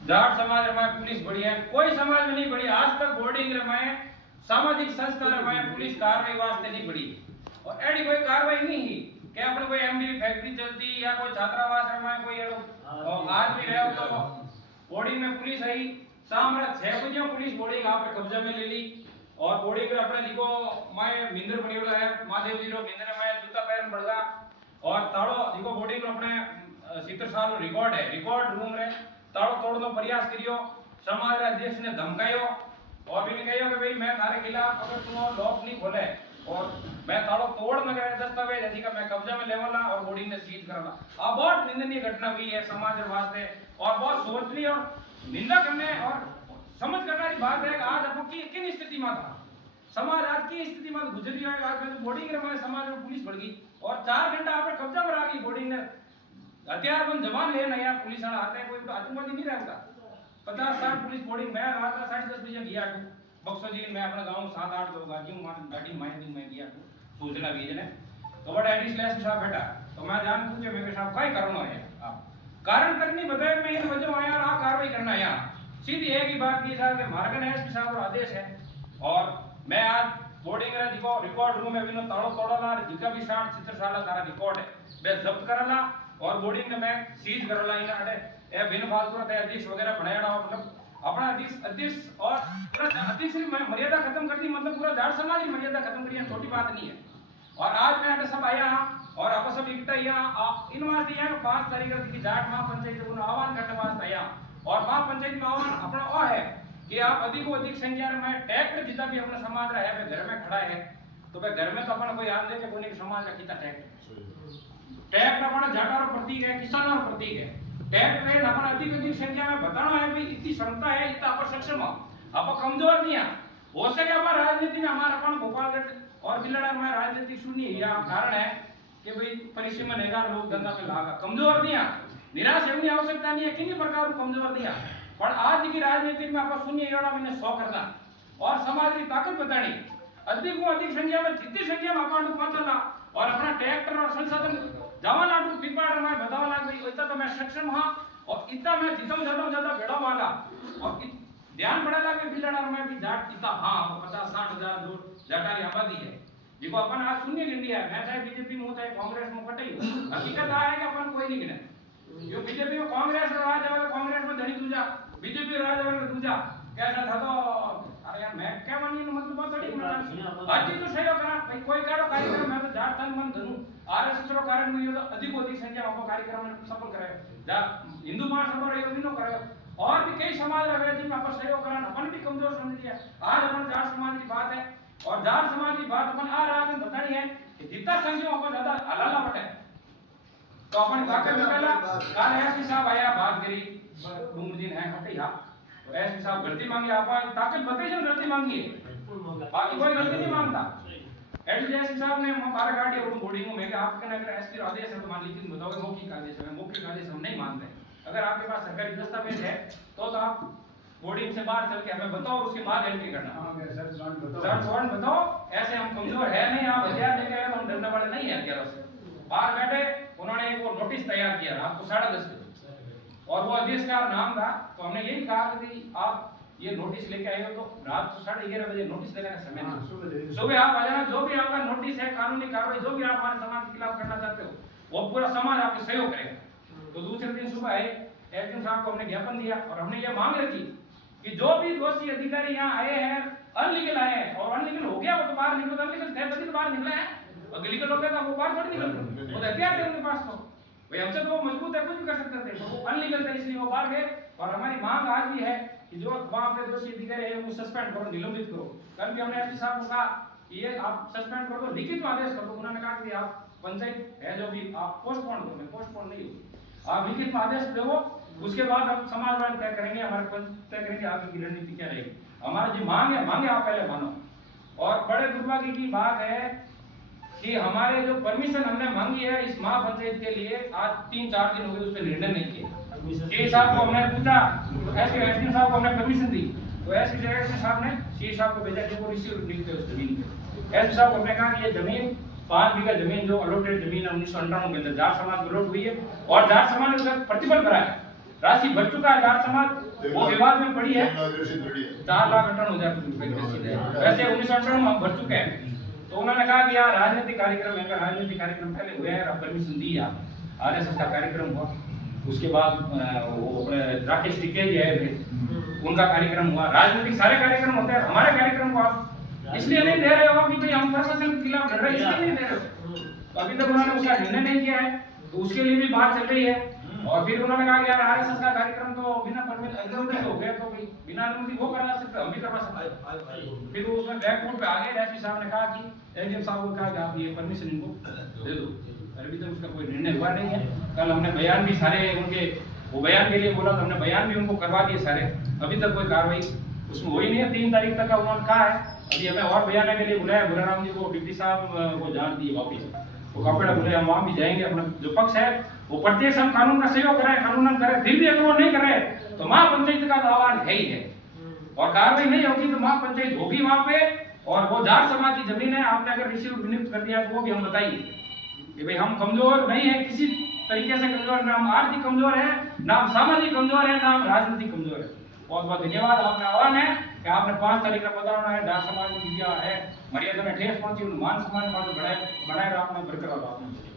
जाट समाज रमाए पुलिस बड़ी है, कोई समाज में नहीं बड़ी आज तक। बोर्डिंग रमाए सामाजिक संस्था रमाए पुलिस कार्रवाई वास्ते नहीं बड़ी। और एडी कोई कार्रवाई नहीं ही कि अपने कोई एमडी फैक्ट्री चलती या कोई छात्रावास रमाए कोई आज भी रहे तो बोर्डिंग में पुलिस आई शाम 6 बजे पुलिस बोर्डिंग आप कब्जा में ले ली। और बोर्डिंग में अपने देखो मैं मिंदर बनेड़ा है महादेव जी रो मिंदर में जूता पैर में बढ़गा। और ताड़ो देखो बोर्डिंग में अपने 70 साल रिकॉर्ड है, रिकॉर्ड रूम रे ताड़ो तोड़नो प्रयास करियो, समाज अध्यक्ष ने धमकायो और भी कहियो कि भाई मैं थारे खिलाफ अगर तुम लॉक नहीं खोले और मैं ताड़ो तोड़ न करे दस्तावेज यदि का मैं कब्जा में लेवाला और बोर्डिंग ने सीज कराला। अब बहुत निंदनीय घटना हुई है समाज वास्ते और बहुत सोचनी और निंदा करने और समझ करने की बात है कि आज आपको किन स्थिति में था समाज आज की स्थिति में गुजरी है। आज में बोर्डिंग में समाज में पुलिस बढ़ गई और 4 घंटा आप कब्जा में आ गई बोर्डिंग ने हथियारबंद जवान ले नया पुलिस वाला आते हैं कोई तो आतंकवादी नहीं रहता। 50-60 पुलिस बोर्डिंग में रात 10:30 बजे गया बक्सो जी मैं अपना गांव 7-8 लोग गाड़ी माइनिंग में गया सूचना भेजने तो बड़ा एडिशनल साहब बेटा तो मैं जान पूछे मैं साहब काय करना है आप कारण तक नहीं बताया मैं इन वजह आया और आ कार्रवाई करना है यहाँ सीधी एक ही बात की साहब मार्गन एसपी साहब का आदेश है। और मैं आज बोर्डिंग रे देखो रिकॉर्ड रूम में बिनो ताड़ो तोड़ला जिका भी 60-70 साल तारा रिकॉर्ड है बे जब्त करला और बोर्डिंग में मैं सीज करला इना अडे ए बिन फालतू ते अध्यक्ष वगैरह बनायाड़ा मतलब अपना अध्यक्ष और पूरा अध्यक्ष की मर्यादा खत्म कर दी मतलब पूरा जाट समाज की मर्यादा खत्म करी छोटी बात नहीं है। और आज मैं सब आया और आप सब इकट्ठा यहाँ इन वास्ते यहाँ 5 तारीख की जाट महापंचायत को आह्वान करने वास्ते आया और महापंचायत में आह्वान अपना वो है कि आप अधिक को अधिक संख्या में ट्रैक्टर जितना भी अपना समाज रहा है घर में खड़ा है तो भाई घर में तो अपना कोई याद देखे कोई समाज का कितना ट्रैक्टर अपना जाटार प्रतीक है किसानों प्रतीक है ट्रैक्टर अपना अधिक संख्या में बताना है भी इतनी क्षमता है इतना आप सक्षम हो आप कमजोर नहीं है हो सके आप राजनीति में हमारा अपन भोपालगढ़ और बिलड़ा में राजनीति सुनी या कारण है कि भाई परिश्रम में नेगा लोग धंधा पे लागा कमजोर नहीं है निराश होने की आवश्यकता नहीं है किन्हीं प्रकार कमजोर नहीं है पर आज की राजनीति में आप सुनिए एड़ा मैंने 100 करना और समाज की ताकत बतानी अधिक को अधिक संख्या में जितनी संख्या में अपन पहुंचना और अपना ट्रैक्टर और संसाधन जवान आटू पिपाड़ में बतावा लाग भाई इतना तो मैं सक्षम हां और इतना मैं जितना ज्यादा बेड़ा वाला और ध्यान पड़ा लागे बिलड़ा में भी जाट इतना हां 50-60 हजार जो जाटारी आबादी है देखो अपन आज शून्य गिनती है मैं चाहे बीजेपी में चाहे कांग्रेस में कटे हकीकत है कि अपन कोई नहीं गिने जो बीजेपी में कांग्रेस और राज वाले कांग्रेस में धनी दूजा बीजेपी राज वाले दूजा कैसा था तो अरे यार मैं क्या मानी मतलब बहुत बड़ी आज चीज तो सही करा भाई कोई करो कार्यक्रम मैं तो जाट तन मन धनु आरएसएस रो कारण में तो अधिक संख्या में कार्यक्रम सफल करे जा हिंदू महासभा रे भी नो करे और भी कई समाज रहे जिनमें अपन सहयोग करना अपन भी कमजोर समझ लिया आज अपन जाट समाज की बात है और जाट समाज की बात अपन आ रहा है बतानी है कि जितना संख्या अपन ज्यादा हलाला पटे तो अपन ताकत में पहला काल एसपी साहब आया बात करी डूंगरदीन है हटिया तो एसपी साहब गलती मांगी अपन ताकत बताई जन गलती मांगी है बाकी कोई गलती नहीं मांगता एसपी साहब ने हमारा गाड़ी और बोर्डिंग में कि आपके अगर एसपी आदेश है तो मान लीजिए बताओगे मौखिक आदेश है मौखिक आदेश हम नहीं मानते अगर आपके पास सरकारी दस्तावेज है तो आप बोर्डिंग से बाहर चल के हमें बताओ उसके बाद एंट्री करना सर्च वारंट बताओ ऐसे हम कमजोर है नहीं आप हथियार लेके आए हम डरने वाले नहीं है हथियारों से बाहर बैठे उन्होंने एक वो नोटिस तैयार किया रात को 10:30 बजे और वो अध्यक्ष का नाम था तो हमने यही कहा कि आप ये नोटिस लेके आए हो तो रात को 11:30 बजे नोटिस देने का समय नहीं सुबह आप आ जाना जो भी आपका नोटिस है कानूनी कार्रवाई जो भी आप हमारे समाज के खिलाफ करना चाहते हो वो पूरा समाज आपको सहयोग करेगा। तो दूसरे दिन सुबह आए एसडीएम साहब को हमने ज्ञापन दिया और हमने ये मांग रखी कि जो भी दोषी अधिकारी यहाँ आए हैं अनलीगल आए हैं और अनलीगल हो गया वो तो बाहर निकलो अनलीगल थे तभी तो बाहर निकला है और लीगल हो गया था वो बाहर थोड़ी निकलते वो हथियार थे उनके पास तो भाई हमसे तो मजबूत है कुछ भी कर सकते थे वो अनलीगल थे इसलिए वो बाहर गए। और हमारी मांग आज भी है कि जो वहाँ पे दोषी अधिकारी है वो सस्पेंड करो निलंबित करो। कल भी हमने एसपी साहब को कहा कि ये आप सस्पेंड कर दो लिखित आदेश कर दो उन्होंने कहा कि आप पंचायत है जो भी आप पोस्टपोन करो पोस्टपोन नहीं होगी आप लिखित आदेश दो उसके बाद हम समाज वाले तय करेंगे हमारे पंच तय करेंगे आगे की रणनीति क्या रहेगी। हमारी जो मांग है आप पहले मानो। और बड़े दुर्भाग्य की बात है कि हमारे जो परमिशन हमने मांगी है इस महापंचायत के लिए आज 3-4 दिन हो गए उस पर निर्णय नहीं किया। सी साहब को हमने पूछा एसपी साहब को हमने परमिशन दी तो एसपी साहब ने सी साहब को भेजा कि वो रिसीव लिखते उस जमीन पे एसपी साहब को हमने कहा कि ये जमीन 5 बीघा जमीन जो अलॉटेड जमीन है 1998 के अंदर जाट समाज को अलॉट हुई है और जाट समाज ने उसका प्रतिबल कराया राशि भर चुका है जाट समाज, वो विवाद में पड़ी है। 4,58,000 रुपए की रसीद है। वैसे 1998 में हम भर चुके हैं। तो उन्होंने कहा कि यार राजनीतिक कार्यक्रम है, राजनीतिक कार्यक्रम पहले हुए हैं, परमिशन दी आप, आरएसएस का कार्यक्रम हुआ, उसके बाद वो अपने राकेश टिकेत आए थे, उनका कार्यक्रम हुआ, राजनीतिक सारे कार्यक्रम होते हैं, हमारे कार्यक्रम को आप इसलिए नहीं दे रहे हो कि भाई हम प्रशासन के खिलाफ लड़ रहे हैं, इसलिए नहीं दे रहे हो। तो अभी तक उन्होंने उसका निर्णय नहीं किया है, तो उसके लिए भी बात चल रही है। और फिर उन्होंने कहा कि यार आरएसएस का कार्यक्रम तो बिना अनुमति हो गया, तो भाई बिना अनुमति वो करवा सकते, हम भी करवा सकते। फिर वो उसमें बैकफुट पे आ गए। एसपी साहब ने कहा कि एडीएम साहब को कहा कि आप ये परमिशन इनको दे दो, अभी तक उसका कोई निर्णय हुआ नहीं है। कल हमने बयान भी सारे उनके, वो बयान के लिए बोला तो हमने बयान भी उनको करवा दिए सारे, अभी तक कोई कार्रवाई उसमें हुई नहीं है। 3 तारीख तक का उन्होंने कहा है। अभी हमें और बयान के लिए बुलाया, बुलाराम जी को डिप्टी साहब को जान दी वापिस, तो कपड़ा बुलाया, हम वहाँ भी जाएंगे। अपना जो पक्ष है वो प्रत्येक हम कानून का सहयोग करें, कानून करें, फिर भी अगर वो नहीं करे तो महापंचायत का तो आह्वान है ही है, और कार्रवाई नहीं होगी तो महापंचायत होगी वहाँ पे। और वो जाट समाज की जमीन है, आपने अगर रिसीव नियुक्त कर दिया तो वो भी हम बताइए कि भाई हम कमजोर नहीं है, किसी तरीके से कमजोर, ना हम आर्थिक कमजोर है, ना हम सामाजिक कमजोर है, ना हम राजनीतिक कमजोर है। बहुत बहुत धन्यवाद। आपने आह्वान है कि आपने 5 तारीख का पधारना है, जाट समाज की दिया है, मर्यादा में ठेस पहुंची, मान सम्मान बनाएगा आपने बरकरार आपने।